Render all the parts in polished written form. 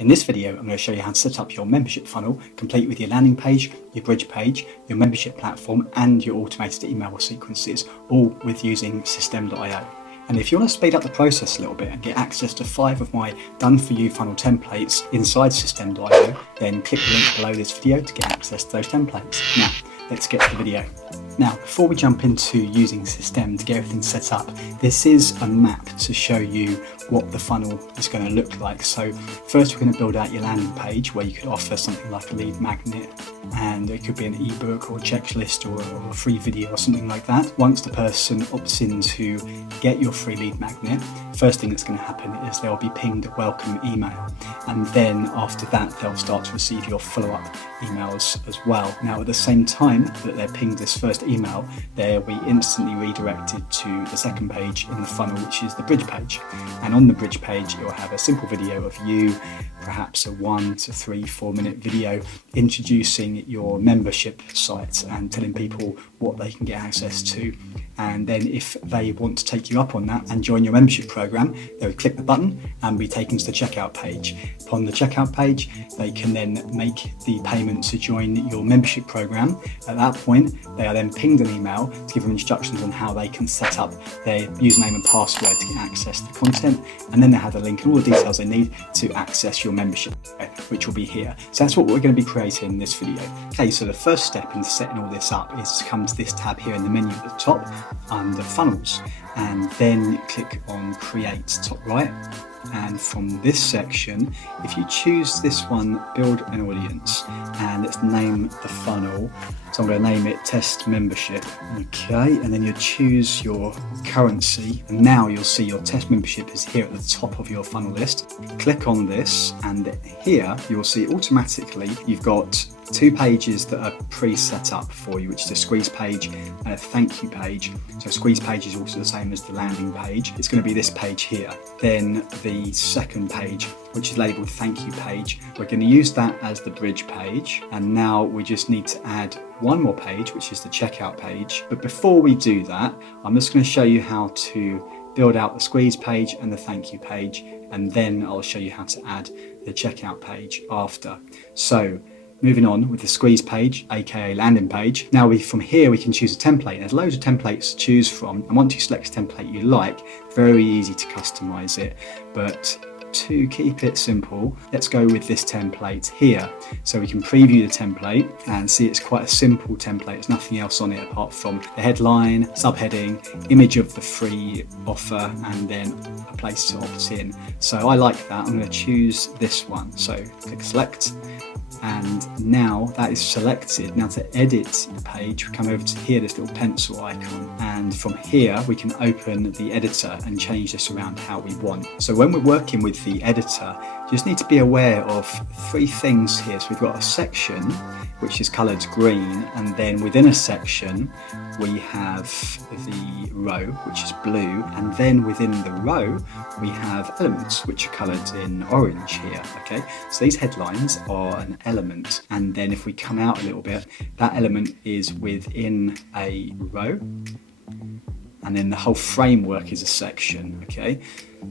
In this video, I'm going to show you how to set up your membership funnel, complete with your landing page, your bridge page, your membership platform, and your automated email sequences, all with using System.io. And if you want to speed up the process a little bit and get access to 5 of my done-for-you funnel templates inside System.io, then click the link below this video to get access to those templates. Now, let's get to the video. Now, before we jump into using System to get everything set up, this is a map to show you what the funnel is going to look like. So first we're going to build out your landing page where you could offer something like a lead magnet, and it could be an ebook or a checklist or a free video or something like that. Once the person opts in to get your free lead magnet, first thing that's going to happen is they'll be pinged a welcome email, and then after that they'll start to receive your follow-up emails as well. Now, at the same time that they're pinged this first email, they'll be instantly redirected to the second page in the funnel, which is the bridge page. And on the bridge page, it will have a simple video of you, perhaps a 1 to 3, 4 minute video introducing your membership site and telling people what they can get access to. And then if they want to take you up on that and join your membership program, they would click the button and be taken to the checkout page. Upon the checkout page, they can then make the payment to join your membership program. At that point, they are then pinged an email to give them instructions on how they can set up their username and password to get access to the content. And then they have the link and all the details they need to access your membership, which will be here. So that's what we're going to be creating in this video. Okay, so the first step in setting all this up is to come to this tab here in the menu at the top under funnels, and then click on create top right. And from this section, if you choose this one, build an audience, and let's name the funnel. So I'm going to name it test membership. Okay, and then you choose your currency, and now you'll see your test membership is here at the top of your funnel list. Click on this, and here you'll see automatically you've got 2 pages that are pre-set up for you, which is a squeeze page and a thank you page. So squeeze page is also the same as the landing page. It's going to be this page here. Then the second page, which is labeled thank you page, we're going to use that as the bridge page. And now we just need to add one more page, which is the checkout page. But before we do that, I'm just going to show you how to build out the squeeze page and the thank you page, and then I'll show you how to add the checkout page after. So moving on with the squeeze page, aka landing page. Now from here we can choose a template. There's loads of templates to choose from, and once you select a template you like, very easy to customize it. But to keep it simple, let's go with this template here. So we can preview the template and see it's quite a simple template. There's nothing else on it apart from the headline, subheading, image of the free offer, and then a place to opt in. So I like that. I'm going to choose this one. So click select. And now that is selected. Now to edit the page, we come over to here, this little pencil icon, and from here we can open the editor and change this around how we want. So when we're working with the editor, you just need to be aware of 3 things here. So we've got a section which is coloured green, and then within a section we have the row which is blue, and then within the row we have elements which are coloured in orange here. Okay, so these headlines are an element, and then if we come out a little bit, that element is within a row, and then the whole framework is a section. Okay,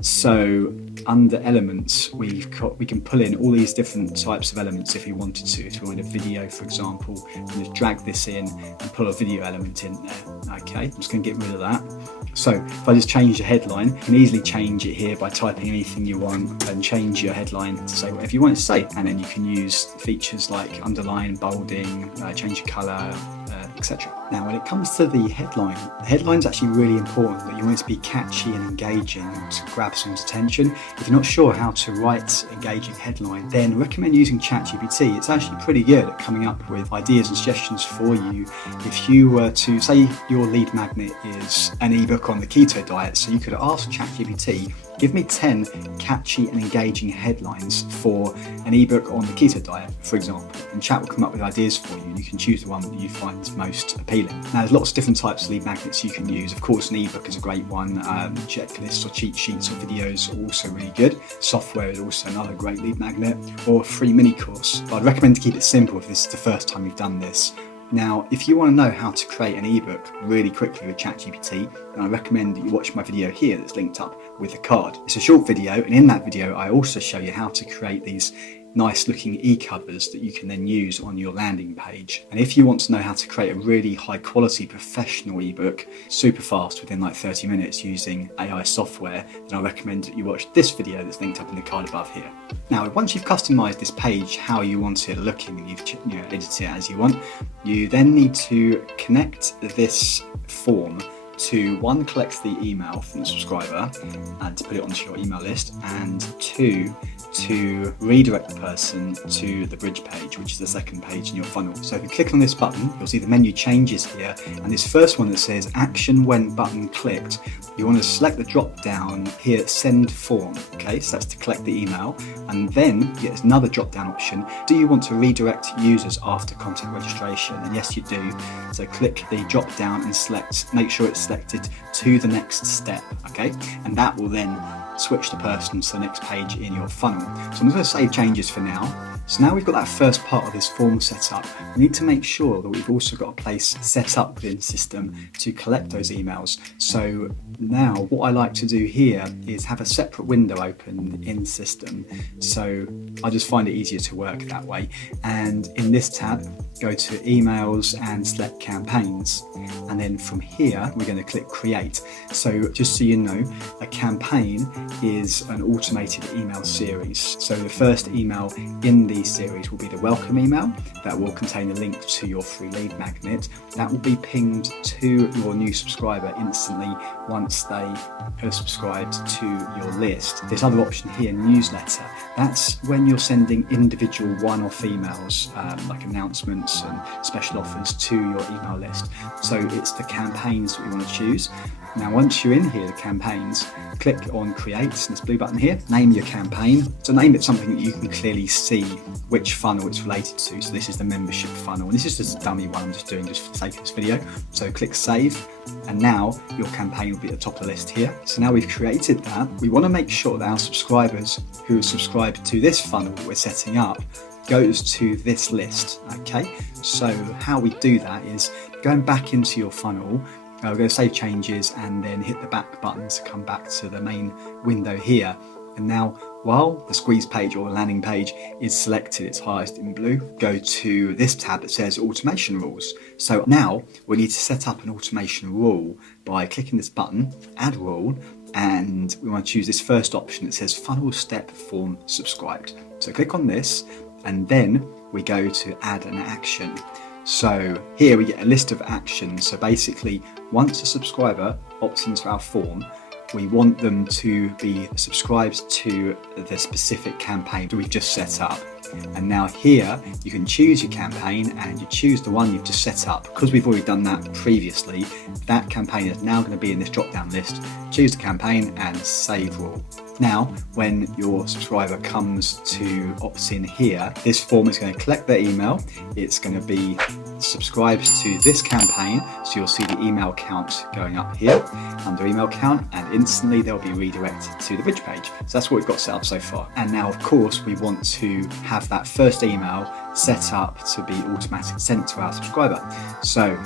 so under elements we can pull in all these different types of elements if we wanted to. If we wanted a video, for example, we can just drag this in and pull a video element in there. Okay, I'm just going to get rid of that. So if I just change the headline, you can easily change it here by typing anything you want and change your headline to say whatever you want it to say. And then you can use features like underline, bolding, change the colour, etc. Now when it comes to the headline's actually really important, that you want it to be catchy and engaging to grab someone's attention. If you're not sure how to write engaging headline, then recommend using ChatGPT. It's actually pretty good at coming up with ideas and suggestions for you. If you were to say your lead magnet is an ebook on the keto diet, so you could ask ChatGPT, give me 10 catchy and engaging headlines for an ebook on the keto diet, for example, and Chat will come up with ideas for you, and you can choose the one that you find most appealing. Now there's lots of different types of lead magnets you can use. Of course, an ebook is a great one. Checklists or cheat sheets or videos are also really good. Software is also another great lead magnet, or a free mini course. But I'd recommend to keep it simple if this is the first time you've done this. Now, if you want to know how to create an ebook really quickly with ChatGPT, then I recommend that you watch my video here that's linked up with the card. It's a short video, and in that video I also show you how to create these nice looking e-covers that you can then use on your landing page. And if you want to know how to create a really high quality professional ebook super fast within like 30 minutes using AI software, then I recommend that you watch this video that's linked up in the card above here. Now, once you've customized this page how you want it looking and you've edited it as you want, you then need to connect this form to, one, collect the email from the subscriber and to put it onto your email list, and two, to redirect the person to the bridge page, which is the second page in your funnel. So if you click on this button, you'll see the menu changes here, and this first one that says action when button clicked, you want to select the drop down here, send form. Okay, so that's to collect the email, and then you get another drop down option. Do you want to redirect users after content registration? And yes, you do. So click the drop down and select, make sure it's selected to the next step. Okay, and that will then switch the person to the next page in your funnel. So I'm going to save changes for now. So now we've got that first part of this form set up, we need to make sure that we've also got a place set up within the system to collect those emails. So now what I like to do here is have a separate window open in system. So I just find it easier to work that way. And in this tab, go to emails and select campaigns. And then from here, we're going to click create. So just so you know, a campaign is an automated email series. So the first email in the series will be the welcome email that will contain a link to your free lead magnet. That will be pinged to your new subscriber instantly once they have subscribed to your list. This other option here, newsletter, that's when you're sending individual one-off emails like announcements and special offers to your email list. So it's the campaigns that we want to choose. Now, once you're in here, the campaigns, click on create, this blue button here, name your campaign. So name it something that you can clearly see which funnel it's related to. So this is the membership funnel, and this is just a dummy one I'm just doing just for the sake of this video. So click save, and now your campaign will be at the top of the list here. So now we've created that. We want to make sure that our subscribers who are subscribed to this funnel that we're setting up goes to this list. Okay, so how we do that is going back into your funnel. We're going to save changes and then hit the back button to come back to the main window here. And now, while the squeeze page or landing page is selected, it's highest in blue, go to this tab that says automation rules. So now we need to set up an automation rule by clicking this button, add rule, and we want to choose this first option that says funnel step form subscribed. So click on this, and then we go to add an action. So here we get a list of actions. So basically, once a subscriber opts into our form, we want them to be subscribed to the specific campaign that we've just set up. And now here you can choose your campaign and you choose the one you've just set up. Because we've already done that previously, that campaign is now going to be in this drop down list. Choose the campaign and save rule. Now, when your subscriber comes to opt in here, this form is going to collect their email. It's going to be subscribed to this campaign. So you'll see the email count going up here under email count, and instantly they'll be redirected to the bridge page. So that's what we've got set up so far. And now, of course, we want to have that first email set up to be automatically sent to our subscriber. So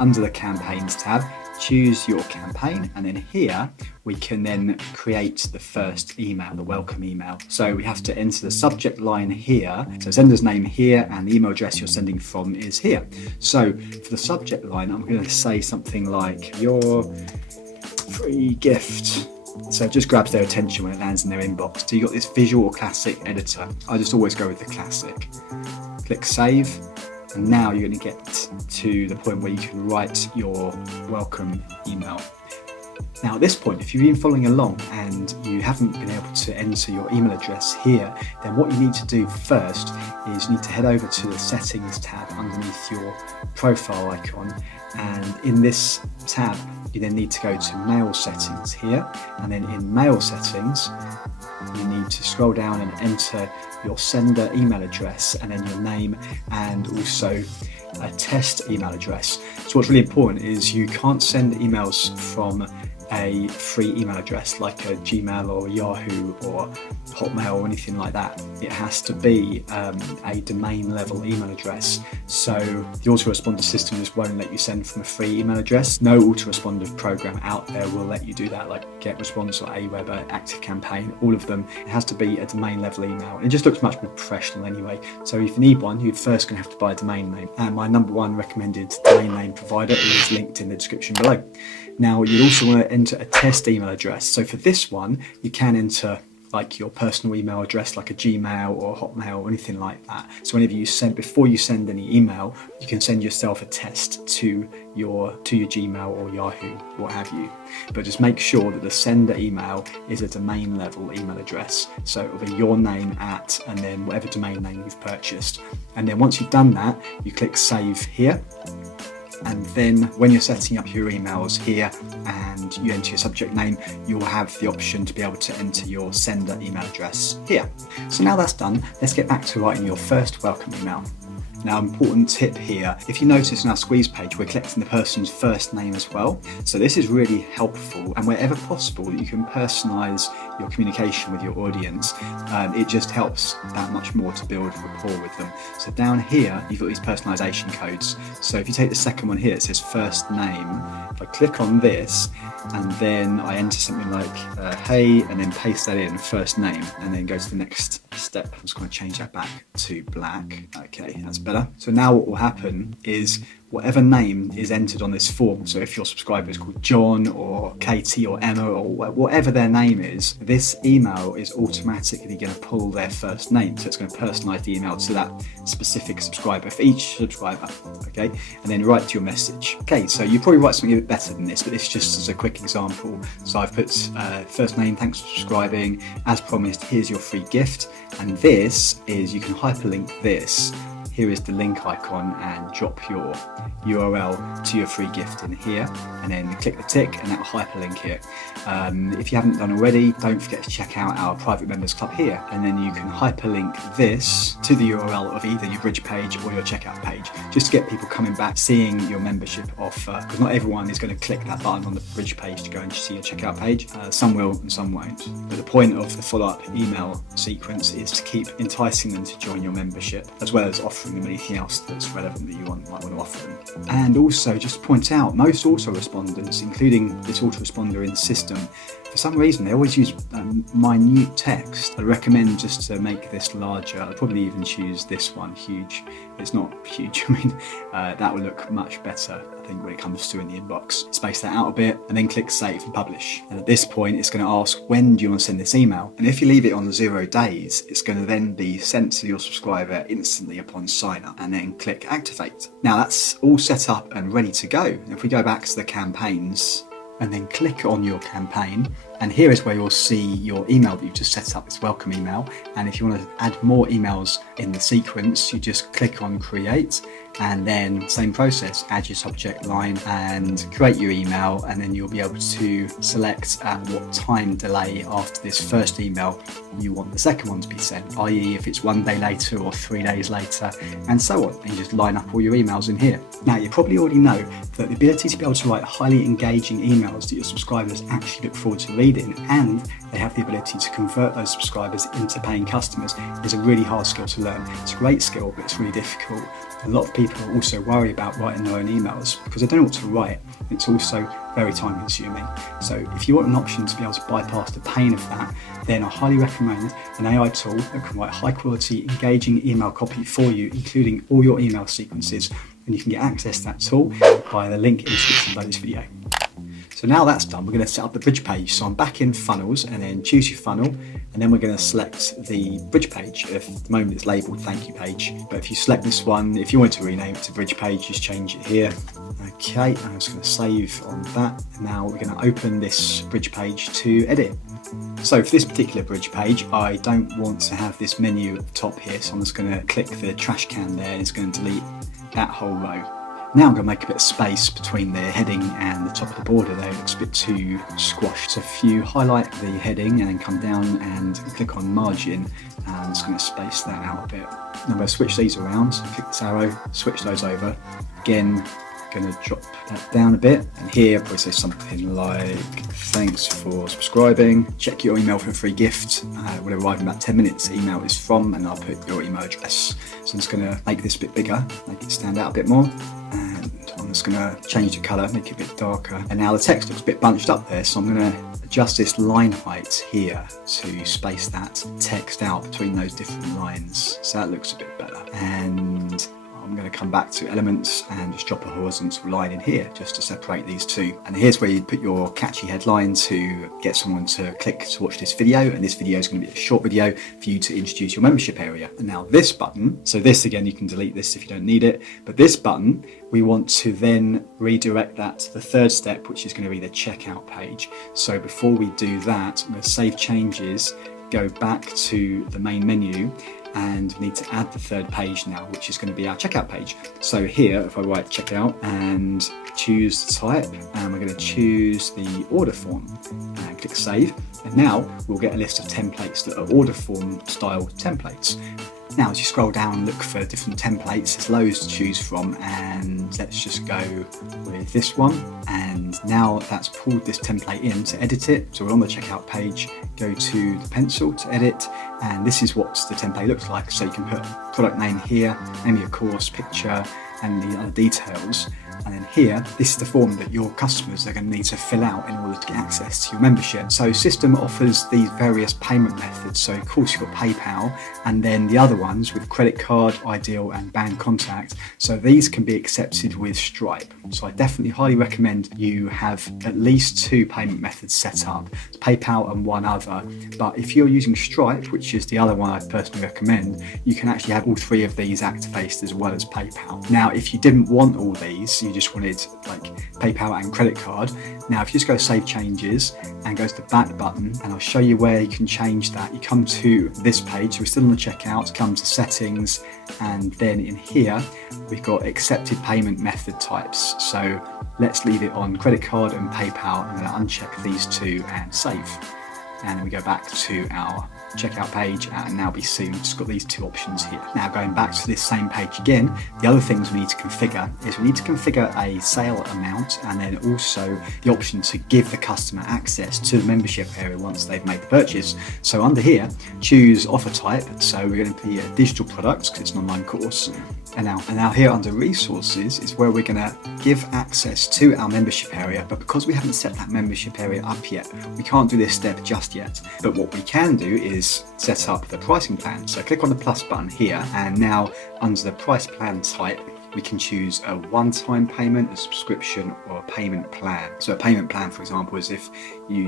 under the campaigns tab, choose your campaign, and then here we can then create the first email, the welcome email. So we have to enter the subject line here, so sender's name here, and the email address you're sending from is here. So for the subject line, I'm going to say something like your free gift. So it just grabs their attention when it lands in their inbox. So you've got this visual or classic editor. I just always go with the classic. Click save. And now you're going to get to the point where you can write your welcome email. Now at this point, if you've been following along and you haven't been able to enter your email address here, then what you need to do first is you need to head over to the settings tab underneath your profile icon. And in this tab, you then need to go to mail settings here. And then in mail settings, you need to scroll down and enter your sender email address and then your name, and also a test email address. So what's really important is you can't send emails from a free email address like a Gmail or a Yahoo or Hotmail or anything like that. It has to be a domain level email address. So the autoresponder system just won't let you send from a free email address. No autoresponder program out there will let you do that, like GetResponse or Aweber, ActiveCampaign, all of them. It has to be a domain level email. It just looks much more professional anyway. So if you need one, you're first going to have to buy a domain name. And my number one recommended domain name provider is linked in the description below. Now you'll also want to enter a test email address. So for this one, you can enter like your personal email address, like a Gmail or Hotmail or anything like that. So whenever you send, before you send any email, you can send yourself a test to your Gmail or Yahoo, what have you. But just make sure that the sender email is a domain level email address. So it'll be your name at, and then whatever domain name you've purchased. And then once you've done that, you click save here. And then when you're setting up your emails here and you enter your subject name, you'll have the option to be able to enter your sender email address here. So now that's done, let's get back to writing your first welcome email. Now, important tip here, if you notice in our squeeze page, we're collecting the person's first name as well. So this is really helpful, and wherever possible, you can personalize your communication with your audience. It just helps that much more to build rapport with them. So down here, you've got these personalization codes. So if you take the second one here, it says first name. If I click on this, and then I enter something like hey, and then paste that in, first name, and then go to the next step. I'm just going to change that back to black. Okay, that's better. So now what will happen is whatever name is entered on this form, so if your subscriber is called John or Katie or Emma or whatever their name is, this email is automatically going to pull their first name. So it's going to personalize the email to that specific subscriber for each subscriber, okay? And then write your message. Okay, so you probably write something a bit better than this, but this is just as a quick example. So I've put first name, thanks for subscribing. As promised, here's your free gift. And this is, you can hyperlink this. Here is the link icon, and drop your URL to your free gift in here, and then click the tick and that will hyperlink it. If you haven't done already, don't forget to check out our private members club here, and then you can hyperlink this to the URL of either your bridge page or your checkout page, just to get people coming back, seeing your membership offer, because not everyone is going to click that button on the bridge page to go and see your checkout page. Some will and some won't. But the point of the follow-up email sequence is to keep enticing them to join your membership, as well as offering them anything else that's relevant that you might want to offer them. And also, just to point out, most autoresponders, including this autoresponder in the system, for some reason they always use minute text. I recommend just to make this larger. I'd probably even choose this one, huge. It's not huge, I mean, that will look much better, I think, when it comes to in the inbox. Space that out a bit and then click save and publish. And at this point, it's going to ask, when do you want to send this email? And if you leave it on 0 days, it's going to then be sent to your subscriber instantly upon sign up, and then click activate. Now that's all set up and ready to go. If we go back to the campaigns, and then click on your campaign, and here is where you'll see your email that you've just set up, this welcome email. And if you want to add more emails in the sequence, you just click on create, and then same process, add your subject line and create your email, and then you'll be able to select at what time delay after this first email you want the second one to be sent, i.e. if it's 1 day later or 3 days later, and so on. And you just line up all your emails in here. Now, you probably already know that the ability to be able to write highly engaging emails that your subscribers actually look forward to reading, and they have the ability to convert those subscribers into paying customers, is a really hard skill to learn. It's a great skill, but it's really difficult. A lot of people also worry about writing their own emails because they don't know what to write. It's also very time consuming. So if you want an option to be able to bypass the pain of that, then I highly recommend an AI tool that can write high quality, engaging email copy for you, including all your email sequences. And you can get access to that tool via the link in the description below this video. So now that's done, we're going to set up the bridge page. So I'm back in funnels, and then choose your funnel, and then we're going to select the bridge page. At the moment it's labeled thank you page, but if you select this one, if you want to rename it to bridge page, just change it here. Okay, I'm just going to save on that. And now we're going to open this bridge page to edit. So for this particular bridge page, I don't want to have this menu at the top here, so I'm just going to click the trash can there, and it's going to delete that whole row. Now I'm going to make a bit of space between the heading and the top of the border there. It looks a bit too squashed. So if you highlight the heading and then come down and click on margin, I'm just going to space that out a bit. I'm going to switch these around, click this arrow, switch those over. Again, going to drop that down a bit, and here probably say something like, thanks for subscribing, check your email for a free gift, will arrive in about 10 minutes, email is from, and I'll put your email address. So I'm just going to make this a bit bigger, make it stand out a bit more, and I'm just going to change the colour, make it a bit darker. And now the text looks a bit bunched up there, so I'm going to adjust this line height here to space that text out between those different lines, so that looks a bit better. And I'm going to come back to elements and just drop a horizontal line in here just to separate these two. And here's where you put your catchy headline to get someone to click to watch this video. And this video is going to be a short video for you to introduce your membership area. And now this button, so this again, you can delete this if you don't need it, but this button, we want to then redirect that to the third step, which is going to be the checkout page. So before we do that, I'm going to save changes, go back to the main menu, and we need to add the third page now, which is going to be our checkout page. So here, if I write checkout and choose the type, and we're going to choose the order form and click save. And now we'll get a list of templates that are order form style templates. Now, as you scroll down and look for different templates, there's loads to choose from, and let's just go with this one. And now that's pulled this template in to edit it. So we're on the checkout page, go to the pencil to edit, and this is what the template looks like. So you can put product name here, name of your course, picture, and the other details. And then here, this is the form that your customers are going to need to fill out in order to get access to your membership. So System offers these various payment methods. So of course you've got PayPal, and then the other ones with credit card, Ideal, and Bank Contact. So these can be accepted with Stripe. So I definitely highly recommend you have at least 2 payment methods set up, PayPal and one other. But if you're using Stripe, which is the other one I personally recommend, you can actually have all 3 of these activated as well as PayPal. Now, if you didn't want all these, you just wanted like PayPal and credit card. Now, if you just go save changes and go to the back button, and I'll show you where you can change that. You come to this page, so we're still on the checkout, come to settings, and then in here, we've got accepted payment method types. So let's leave it on credit card and PayPal. I'm going to uncheck these 2 and save. And then we go back to our checkout page, and now we see we've just got these 2 options here. Now, going back to this same page again, the other things we need to configure is we need to configure a sale amount, and then also the option to give the customer access to the membership area once they've made the purchase. So under here, choose offer type. So we're going to be digital products because it's an online course. And now here under resources is where we're going to give access to our membership area, but because we haven't set that membership area up yet, we can't do this step just yet. But what we can do is set up the pricing plan. So click on the plus button here, and now under the price plan type, we can choose a one-time payment, a subscription, or a payment plan. So a payment plan, for example, is if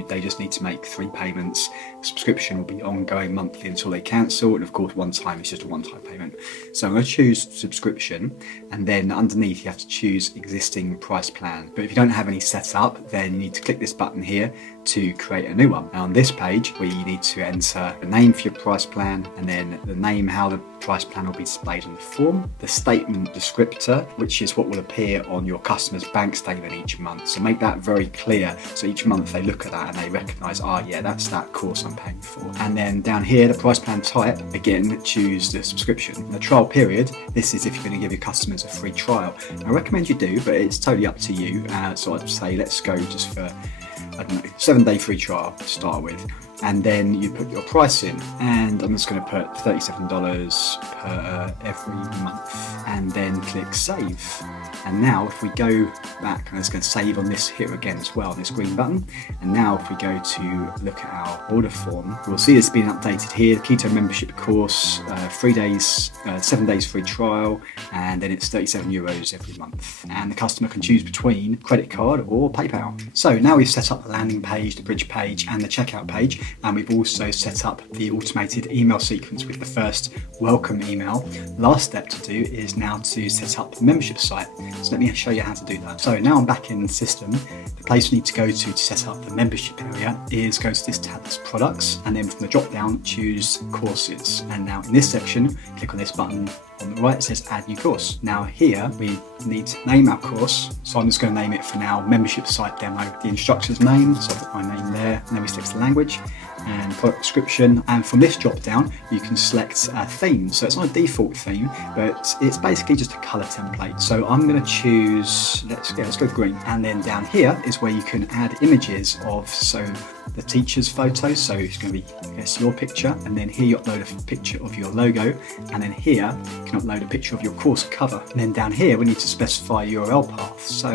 they just need to make 3 payments. A subscription will be ongoing monthly until they cancel, and of course one time is just a one-time payment. So I'm going to choose subscription, and then underneath you have to choose existing price plan. But if you don't have any set up, then you need to click this button here to create a new one. Now on this page, we need to enter the name for your price plan, and then the name, how the price plan will be displayed on the form, the statement descriptor, which is what will appear on your customer's bank statement each month. So make that very clear, so each month they look at that and they recognize, yeah, that's that course I'm paying for. And then down here, the price plan type, again, choose the subscription. The trial period, this is if you're going to give your customers a free trial. I recommend you do, but it's totally up to you. So I'd say let's go just for, I don't know, 7-day free trial to start with. And then you put your price in, and I'm just going to put $37 per every month, and then click save. And now if we go back, I'm just going to save on this here again as well, this green button. And now if we go to look at our order form, we'll see it's been updated here. Keto membership course, 3 days, 7 days free trial, and then it's €37 every month. And the customer can choose between credit card or PayPal. So now we've set up the landing page, the bridge page, and the checkout page. And we've also set up the automated email sequence with the first welcome email. Last step to do is now to set up the membership site. So let me show you how to do that. So now I'm back in the system. The place we need to go to set up the membership area is go to this tab that's products, and then from the drop down choose courses. And now in this section, click on this button on the right, it says add new course. Now here we need to name our course. So I'm just going to name it for now membership site demo. The instructor's name, so I put my name there, and then we select the language. and product description. And from this drop down, you can select a theme. So it's not a default theme, but it's basically just a color template. So I'm going to choose, let's go with green. And then down here is where you can add images of, so the teacher's photos. So it's going to be, I guess, your picture. And then here you upload a picture of your logo. And then here you can upload a picture of your course cover. And then down here, we need to specify a URL path. So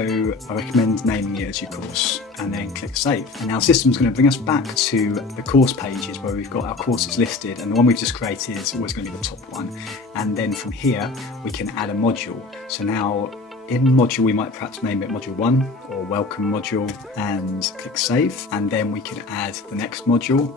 I recommend naming it as your course, and then click save. And now the system's going to bring us back to the course pages where we've got our courses listed, and the one we've just created is always going to be the top one. And then from here, we can add a module. So now in module, we might perhaps name it module 1 or welcome module, and click save. And then we can add the next module,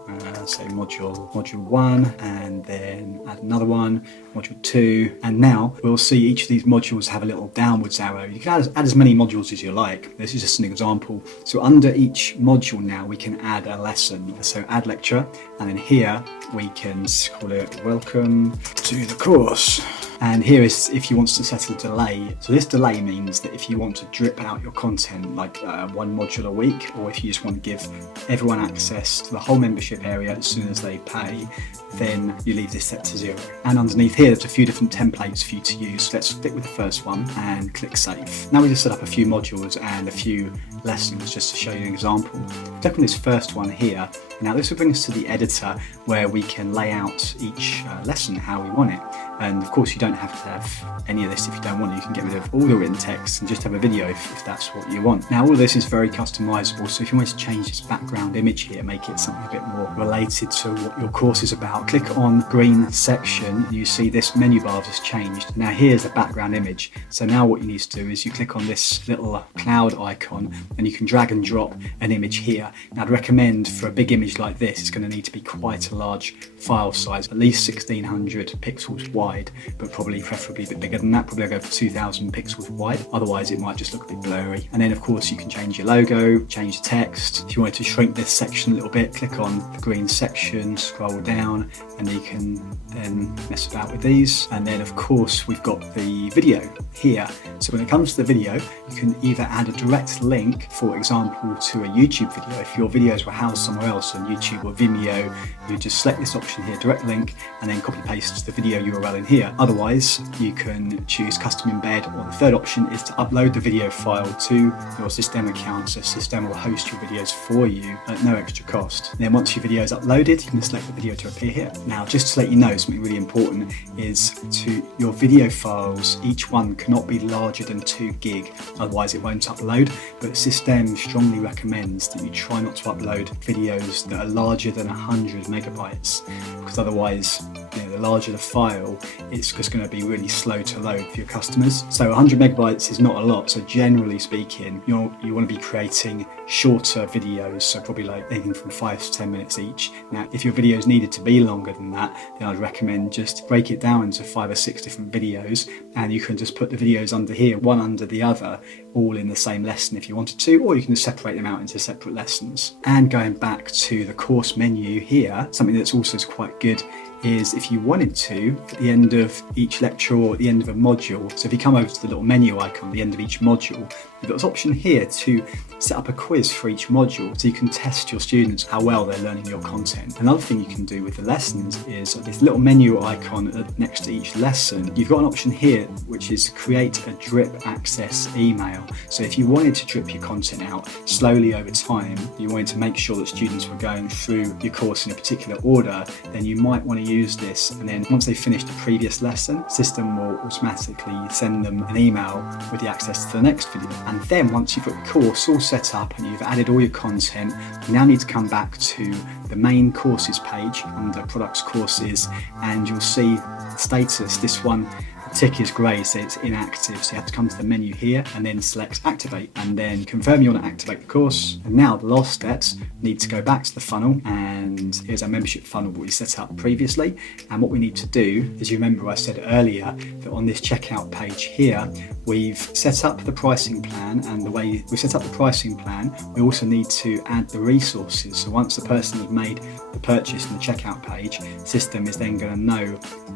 say module 1, and then add another one, module 2. And now we'll see each of these modules have a little downwards arrow. You can add as many modules as you like. This is just an example. So under each module now, we can add a lesson. So add lecture, and then here we can call it welcome to the course. And here is if you want to set a delay. So this delay means that if you want to drip out your content, like one module a week, or if you just want to give everyone access to the whole membership area as soon as they pay, then you leave this set to 0. And underneath here, there's a few different templates for you to use. Let's stick with the first one and click save. Now we just set up a few modules and a few lessons just to show you an example. Click on this first one here. Now this will bring us to the editor where we can lay out each lesson how we want it. And of course you don't have to have any of this if you don't want it. You can get rid of all the written text and just have a video if that's what you want. Now all this is very customizable, so if you want to change this background image here, make it something a bit more related to what your course is about, click on green section, you see this menu bar has changed. Now here's the background image. So now what you need to do is you click on this little cloud icon and you can drag and drop an image here. Now I'd recommend for a big image like this, it's going to need to be quite a large file size, at least 1600 pixels wide, but preferably a bit bigger than that. Probably I'll go for 2000 pixels wide, otherwise it might just look a bit blurry. And then of course you can change your logo, change the text. If you wanted to shrink this section a little bit, click on the green section, scroll down, and you can then mess about with these. And then of course we've got the video here. So when it comes to the video, you can either add a direct link, for example, to a YouTube video. If your videos were housed somewhere else on YouTube or Vimeo, you just select this option here, direct link, and then copy paste the video URL in here. Otherwise, you can choose custom embed, or the third option is to upload the video file to your System account, so System will host your videos for you at no extra cost. And then once your video is uploaded, you can select the video to appear here. Now, just to let you know, something really important is your video files, each one cannot be larger than 2 gig, otherwise it won't upload. But System strongly recommends that you try not to upload videos that are larger than 100 megabytes, because otherwise, the larger the file, it's just going to be really slow to load for your customers. So 100 megabytes is not a lot. So generally speaking, you want to be creating shorter videos, so probably like anything from 5 to 10 minutes each. Now, if your videos needed to be longer than that, then I'd recommend just break it down into 5 or 6 different videos, and you can just put the videos under here, one under the other, all in the same lesson if you wanted to, or you can just separate them out into separate lessons. And going back to the course menu here, something that's also quite good is if you wanted to, at the end of each lecture or at the end of a module, so if you come over to the little menu icon at the end of each module, you've got this option here to set up a quiz for each module, so you can test your students how well they're learning your content. Another thing you can do with the lessons is this little menu icon next to each lesson, you've got an option here which is create a drip access email. So if you wanted to drip your content out slowly over time, you wanted to make sure that students were going through your course in a particular order, then you might want to use this, and then once they finish the previous lesson, System will automatically send them an email with the access to the next video. And then once you've got the course all set up and you've added all your content, you now need to come back to the main courses page under products courses, and you'll see the status. This one, the tick is grey, so it's inactive, so you have to come to the menu here and then select activate, and then confirm you want to activate the course. And now the last steps need to go back to the funnel, and here's our membership funnel that we set up previously. And what we need to do is, you remember I said earlier that on this checkout page here, we've set up the pricing plan, and the way we set up the pricing plan, we also need to add the resources. So once the person has made the purchase on the checkout page, System is then going to know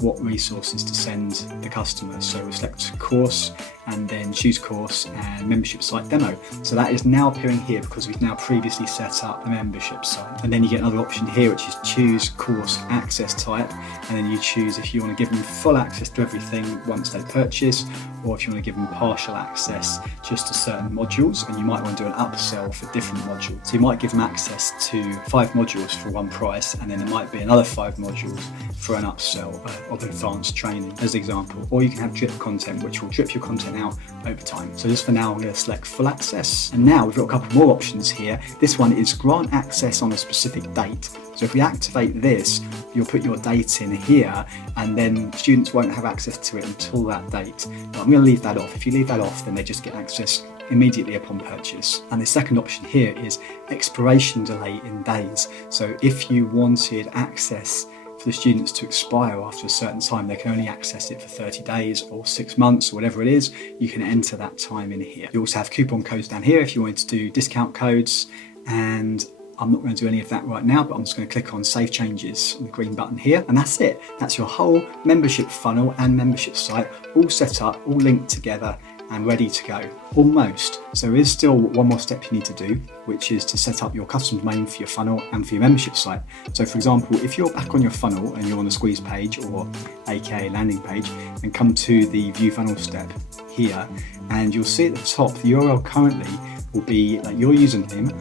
what resources to send the customer. So we select course, and then choose course and membership site demo. So that is now appearing here because we've now previously set up the membership site. And then you get another option here, which is choose course access type, and then you choose if you want to give them full access to everything once they purchase, or if you want to give them partial access just to certain modules, and you might want to do an upsell for different modules. So you might give them access to 5 modules for one price, and then there might be another 5 modules for an upsell of advanced training as an example. Or you can have drip content, which will drip your content out over time. So just for now, I'm going to select full access. And now we've got a couple more options here. This one is grant access on a specific date. So if we activate this, you'll put your date in here, and then students won't have access to it until that date. But I'm going to leave that off. If you leave that off, then they just get access immediately upon purchase. And the second option here is expiration delay in days. So if you wanted access for the students to expire after a certain time, they can only access it for 30 days or 6 months or whatever it is, you can enter that time in here. You also have coupon codes down here if you wanted to do discount codes, and I'm not going to do any of that right now, but I'm just going to click on Save Changes on the green button here, and that's it. That's your whole membership funnel and membership site all set up, all linked together and ready to go. Almost. So there is still one more step you need to do, which is to set up your custom domain for your funnel and for your membership site. So for example, if you're back on your funnel and you're on the squeeze page, or aka landing page, and come to the view funnel step here, and you'll see at the top the URL currently will be like your username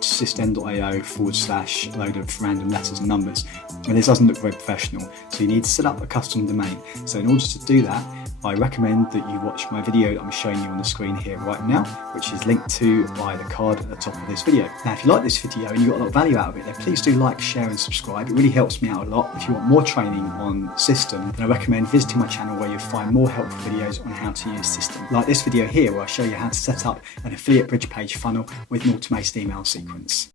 .system.io/load of random letters and numbers, and this doesn't look very professional, so you need to set up a custom domain. So in order to do that, I recommend that you watch my video that I'm showing you on the screen here right now, which is linked to by the card at the top of this video. Now, if you like this video and you got a lot of value out of it, then please do like, share and subscribe. It really helps me out a lot. If you want more training on System, then I recommend visiting my channel where you'll find more helpful videos on how to use System. Like this video here where I show you how to set up an affiliate bridge page funnel with an automated email sequence.